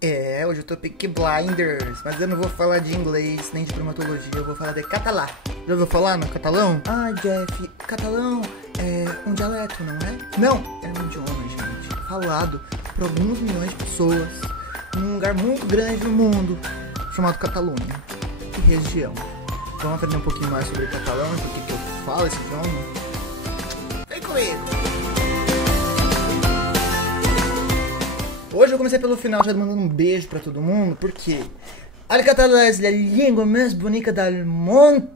Hoje eu tô Peaky Blinders, mas eu não vou falar de inglês nem de bromatologia, eu vou falar de catalá. Já ouviu falar no catalão? Ah, Jeff, catalão é um dialeto, não é? Não, é um idioma, gente, falado por alguns milhões de pessoas num lugar muito grande no mundo, chamado Catalunha. Que região? Vamos aprender um pouquinho mais sobre catalão e por que eu falo esse idioma? Vem comigo! Hoje eu comecei pelo final já mandando um beijo pra todo mundo, porque el catalán es la língua mais bonita del mundo.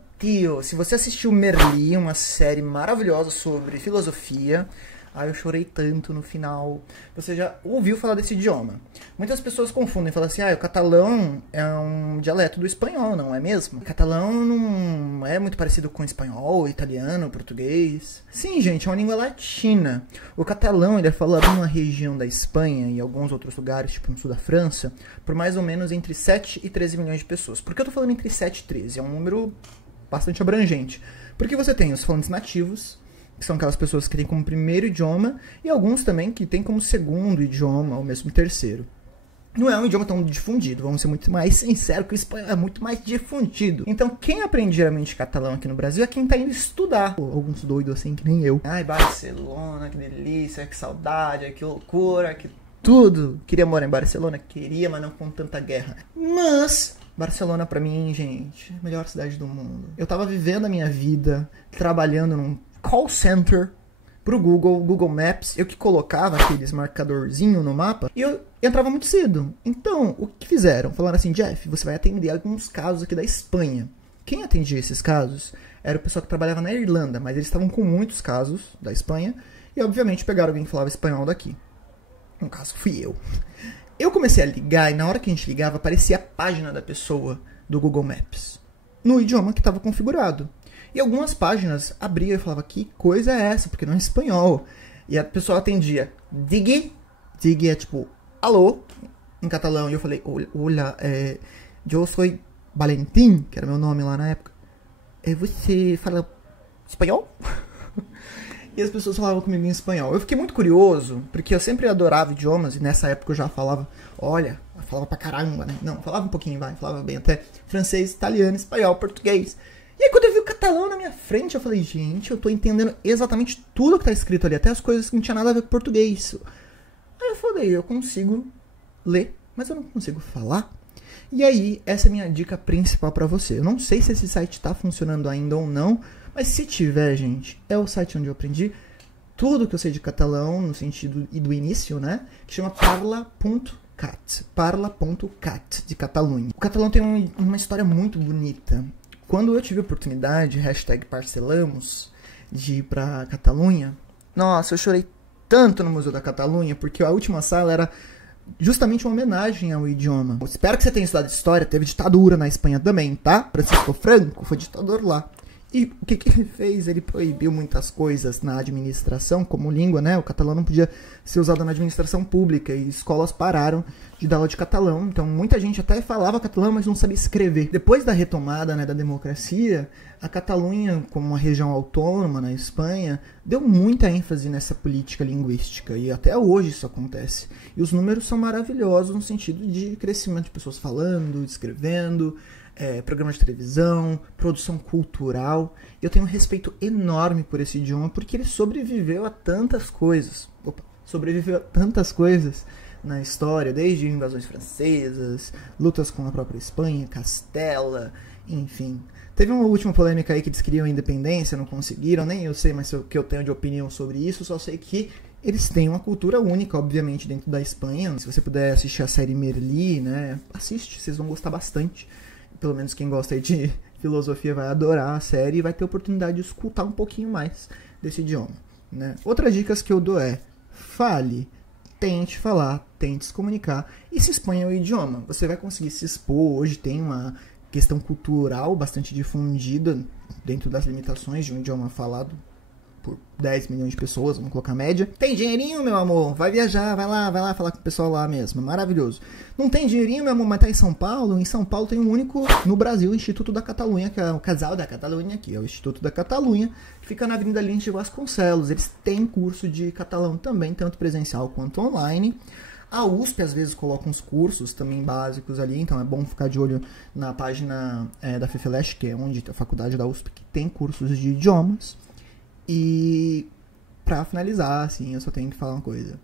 Se você assistiu Merli, uma série maravilhosa sobre filosofia, eu chorei tanto no final. Você já ouviu falar desse idioma? Muitas pessoas confundem, falam assim, o catalão é um dialeto do espanhol, não é mesmo? O catalão não é muito parecido com o espanhol, o italiano, o português. Sim, gente, é uma língua latina. O catalão ele é falado numa região da Espanha e alguns outros lugares, tipo no sul da França, por mais ou menos entre 7 e 13 milhões de pessoas. Por que eu tô falando entre 7 e 13? É um número bastante abrangente. Porque você tem os falantes nativos, que são aquelas pessoas que têm como primeiro idioma, e alguns também que têm como segundo idioma, ou mesmo terceiro. Não é um idioma tão difundido, vamos ser muito mais sinceros, que o espanhol é muito mais difundido. Então, quem aprende geralmente catalão aqui no Brasil é quem tá indo estudar. Alguns doidos assim, que nem eu. Ai, Barcelona, que delícia, que saudade, que loucura, que tudo. Queria morar em Barcelona? Queria, mas não com tanta guerra. Mas Barcelona pra mim, gente, melhor cidade do mundo. Eu tava vivendo a minha vida, trabalhando num call center pro Google Maps, eu que colocava aqueles marcadorzinho no mapa, e eu entrava muito cedo. Então, o que fizeram? Falaram assim, Jeff, você vai atender alguns casos aqui da Espanha. Quem atendia esses casos era o pessoal que trabalhava na Irlanda, mas eles estavam com muitos casos da Espanha, e obviamente pegaram alguém que falava espanhol daqui. No caso, fui eu. Eu comecei a ligar, e na hora que a gente ligava, aparecia a página da pessoa do Google Maps, no idioma que estava configurado. E algumas páginas abriam e falava, que coisa é essa? Porque não é espanhol. E a pessoa atendia, digui. Digui é tipo, alô, em catalão. E eu falei, olha, eu sou Valentim, que era meu nome lá na época. Você fala espanhol? E as pessoas falavam comigo em espanhol. Eu fiquei muito curioso, porque eu sempre adorava idiomas. E nessa época eu já falava, eu falava pra caramba, né? Não, falava um pouquinho, falava bem até francês, italiano, espanhol, português. E aí quando eu vi o catalão na minha frente, eu falei, gente, eu tô entendendo exatamente tudo que tá escrito ali, até as coisas que não tinha nada a ver com português. Aí eu falei, eu consigo ler, mas eu não consigo falar. E aí, essa é a minha dica principal pra você. Eu não sei se esse site tá funcionando ainda ou não, mas se tiver, gente, é o site onde eu aprendi tudo que eu sei de catalão, no sentido e do início, né? Que chama parla.cat, parla.cat, de Catalunha. O catalão tem uma história muito bonita. Quando eu tive a oportunidade, #parcelamos, de ir pra Catalunha, nossa, eu chorei tanto no Museu da Catalunha, porque a última sala era justamente uma homenagem ao idioma. Eu espero que você tenha estudado história, teve ditadura na Espanha também, tá? Francisco Franco foi ditador lá. E o que ele fez? Ele proibiu muitas coisas na administração, como língua, né? O catalão não podia ser usado na administração pública e escolas pararam de dar aula de catalão. Então muita gente até falava catalão, mas não sabia escrever. Depois da retomada, né, da democracia, a Catalunha, como uma região autônoma na Espanha, deu muita ênfase nessa política linguística. E até hoje isso acontece. E os números são maravilhosos no sentido de crescimento de pessoas falando, escrevendo, programa de televisão, produção cultural. Eu tenho um respeito enorme por esse idioma, porque ele sobreviveu a tantas coisas. Sobreviveu a tantas coisas na história, desde invasões francesas, lutas com a própria Espanha, Castela, enfim. Teve uma última polêmica aí que eles queriam independência, não conseguiram, nem eu sei, mas o que eu tenho de opinião sobre isso, só sei que eles têm uma cultura única, obviamente, dentro da Espanha. Se você puder assistir a série Merli, né, assiste, vocês vão gostar bastante. Pelo menos quem gosta aí de filosofia vai adorar a série e vai ter oportunidade de escutar um pouquinho mais desse idioma, né? Outras dicas que eu dou fale, tente falar, tente se comunicar e se exponha ao idioma. Você vai conseguir se expor. Hoje tem uma questão cultural bastante difundida dentro das limitações de um idioma falado por 10 milhões de pessoas, vamos colocar a média. Tem dinheirinho, meu amor? Vai viajar, vai lá falar com o pessoal lá mesmo, maravilhoso. Não tem dinheirinho, meu amor, mas tá em São Paulo? Em São Paulo tem um único, no Brasil, Instituto da Catalunha, que é o Casal da Catalunha, que é o Instituto da Catalunha, que fica na Avenida Lins de Vasconcelos. Eles têm curso de catalão também, tanto presencial quanto online. A USP às vezes coloca uns cursos também básicos ali, então é bom ficar de olho na página da FEFELESH, que é onde a faculdade da USP, que tem cursos de idiomas. E pra finalizar, assim, eu só tenho que falar uma coisa.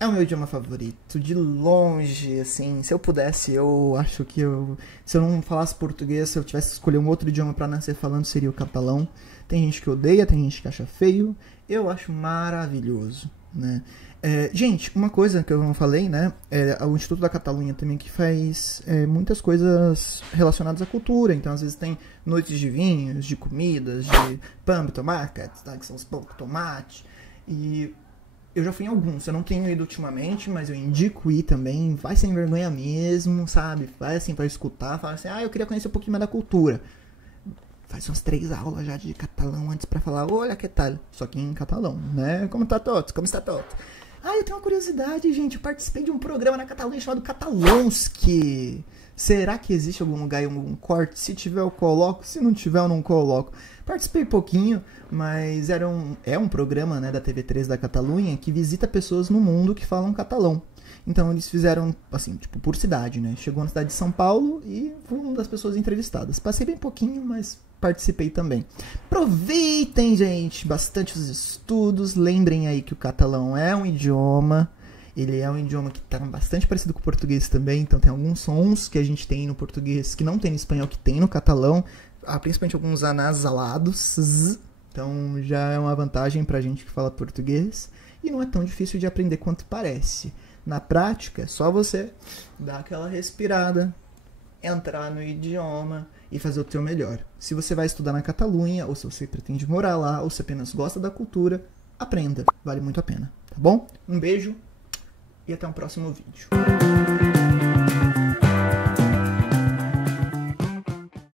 É o meu idioma favorito, de longe, assim, se eu pudesse, eu acho que se eu não falasse português, se eu tivesse que escolher um outro idioma pra nascer falando, seria o catalão. Tem gente que odeia, tem gente que acha feio, eu acho maravilhoso, né? Gente, uma coisa que eu não falei, né, o Instituto da Catalunha também que faz muitas coisas relacionadas à cultura, então às vezes tem noites de vinhos, de comidas, de pão de tomate, tá, que são os pão de tomate, e eu já fui em alguns, eu não tenho ido ultimamente, mas eu indico ir também, vai sem vergonha mesmo, sabe, vai assim pra escutar, fala assim, eu queria conhecer um pouquinho mais da cultura. Faz umas 3 aulas já de catalão antes pra falar, olha que tal, só que em catalão, né, como está todo, como está todo. Eu tenho uma curiosidade, gente. Eu participei de um programa na Catalunha chamado Catalonski. Será que existe algum lugar e algum corte? Se tiver, eu coloco. Se não tiver, eu não coloco. Participei pouquinho, mas é um programa, né, da TV3 da Catalunha que visita pessoas no mundo que falam catalão. Então eles fizeram, assim, tipo, por cidade, né? Chegou na cidade de São Paulo e fui uma das pessoas entrevistadas. Passei bem pouquinho, mas participei também. Aproveitem, gente, bastante os estudos. Lembrem aí que o catalão é um idioma. Ele é um idioma que tá bastante parecido com o português também. Então tem alguns sons que a gente tem no português que não tem no espanhol, que tem no catalão. Principalmente alguns anasalados. Então já é uma vantagem pra gente que fala português. E não é tão difícil de aprender quanto parece. Na prática, é só você dar aquela respirada, entrar no idioma e fazer o teu melhor. Se você vai estudar na Catalunha, ou se você pretende morar lá, ou se apenas gosta da cultura, aprenda. Vale muito a pena, tá bom? Um beijo e até um próximo vídeo.